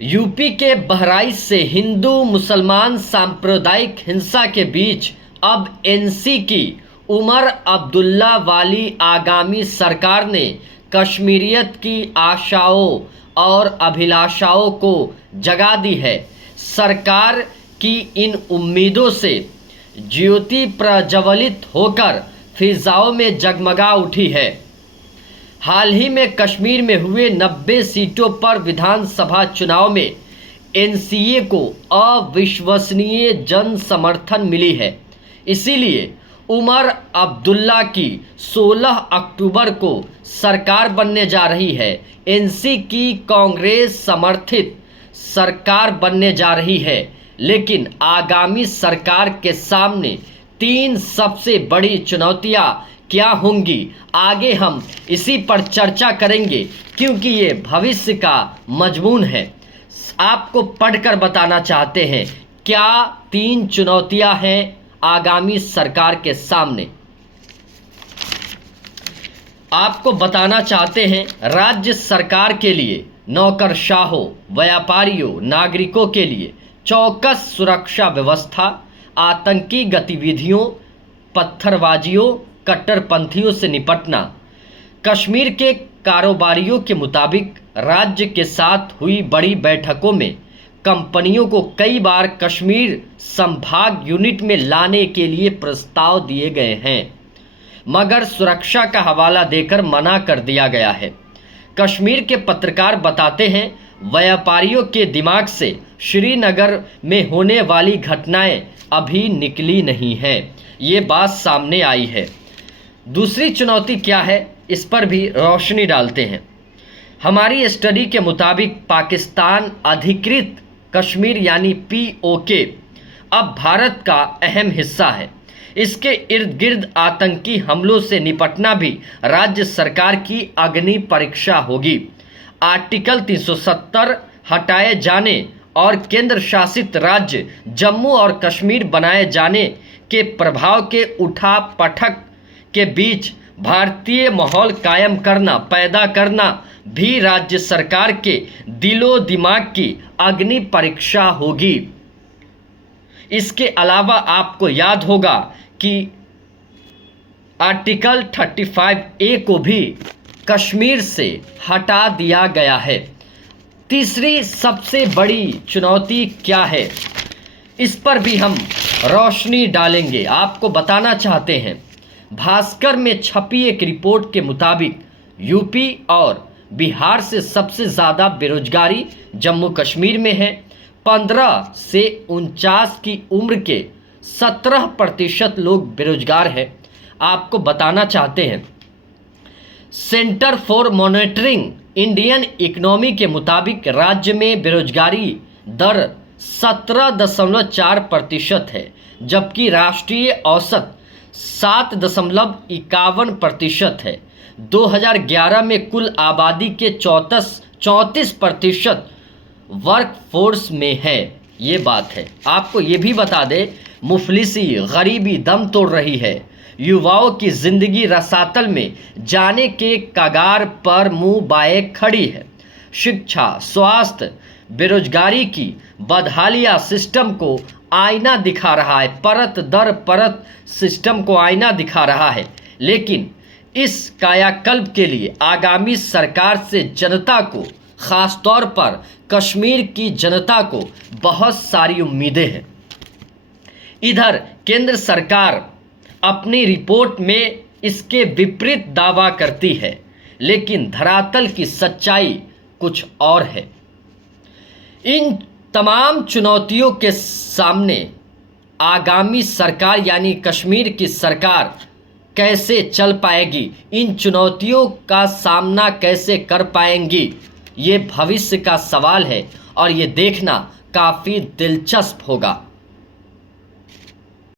UP के बहराइच से हिंदू मुसलमान सांप्रदायिक हिंसा के बीच अब एनसी की उमर अब्दुल्ला वाली आगामी सरकार ने कश्मीरियत की आशाओं और अभिलाषाओं को जगा दी है। सरकार की इन उम्मीदों से ज्योति प्रज्वलित होकर फिजाओं में जगमगा उठी है। हाल ही में कश्मीर में हुए 90 सीटों पर विधानसभा चुनाव में एनसीए को अविश्वसनीय जन समर्थन मिली है। इसीलिए उमर अब्दुल्ला की 16 अक्टूबर को सरकार बनने जा रही है। एनसी की कांग्रेस समर्थित सरकार बनने जा रही है, लेकिन आगामी सरकार के सामने 3 सबसे बड़ी चुनौतियां क्या होंगी, आगे हम इसी पर चर्चा करेंगे, क्योंकि ये भविष्य का मजमून है। आपको पढ़कर बताना चाहते हैं क्या 3 चुनौतियां हैं आगामी सरकार के सामने। आपको बताना चाहते हैं राज्य सरकार के लिए नौकरशाहों, व्यापारियों, नागरिकों के लिए चौकस सुरक्षा व्यवस्था, आतंकी गतिविधियों, पत्थरबाजियों, कट्टरपंथियों से निपटना। कश्मीर के कारोबारियों के मुताबिक राज्य के साथ हुई बड़ी बैठकों में कंपनियों को कई बार कश्मीर संभाग यूनिट में लाने के लिए प्रस्ताव दिए गए हैं, मगर सुरक्षा का हवाला देकर मना कर दिया गया है। कश्मीर के पत्रकार बताते हैं व्यापारियों के दिमाग से श्रीनगर में होने वाली घटनाएं अभी निकली नहीं हैं। ये बात सामने आई है। दूसरी चुनौती क्या है, इस पर भी रोशनी डालते हैं। हमारी स्टडी के मुताबिक पाकिस्तान अधिकृत कश्मीर यानी पीओके अब भारत का अहम हिस्सा है। इसके इर्द गिर्द आतंकी हमलों से निपटना भी राज्य सरकार की अग्नि परीक्षा होगी। आर्टिकल 370 हटाए जाने और केंद्र शासित राज्य जम्मू और कश्मीर बनाए जाने के प्रभाव के उठा पटक के बीच भारतीय माहौल कायम करना, पैदा करना भी राज्य सरकार के दिलो दिमाग की अग्नि परीक्षा होगी। इसके अलावा आपको याद होगा कि आर्टिकल 35A को भी कश्मीर से हटा दिया गया है। तीसरी सबसे बड़ी चुनौती क्या है, इस पर भी हम रोशनी डालेंगे। आपको बताना चाहते हैं भास्कर में छपी एक रिपोर्ट के मुताबिक यूपी और बिहार से सबसे ज़्यादा बेरोजगारी जम्मू कश्मीर में है। 15 से 49 की उम्र के 17% लोग बेरोजगार हैं। आपको बताना चाहते हैं centre for monitoring Indian economy के मुताबिक राज्य में बेरोजगारी दर 17.4% है, जबकि राष्ट्रीय औसत 7.51% है। 2011 में कुल आबादी के 34% वर्क फोर्स में है। ये बात है। आपको ये भी बता दें मुफलिसी, गरीबी दम तोड़ रही है। युवाओं की जिंदगी रसातल में जाने के कगार पर मुंह बाए खड़ी है। शिक्षा, स्वास्थ्य, बेरोजगारी की बदहालिया सिस्टम को आईना दिखा रहा है, परत दर परत सिस्टम को आईना दिखा रहा है। लेकिन इस कायाकल्प के लिए आगामी सरकार से जनता को, खास तौर पर कश्मीर की जनता को बहुत सारी उम्मीदें हैं। इधर केंद्र सरकार अपनी रिपोर्ट में इसके विपरीत दावा करती है, लेकिन धरातल की सच्चाई कुछ और है। इन तमाम चुनौतियों के सामने आगामी सरकार यानी कश्मीर की सरकार कैसे चल पाएगी, इन चुनौतियों का सामना कैसे कर पाएंगी, ये भविष्य का सवाल है और ये देखना काफ़ी दिलचस्प होगा।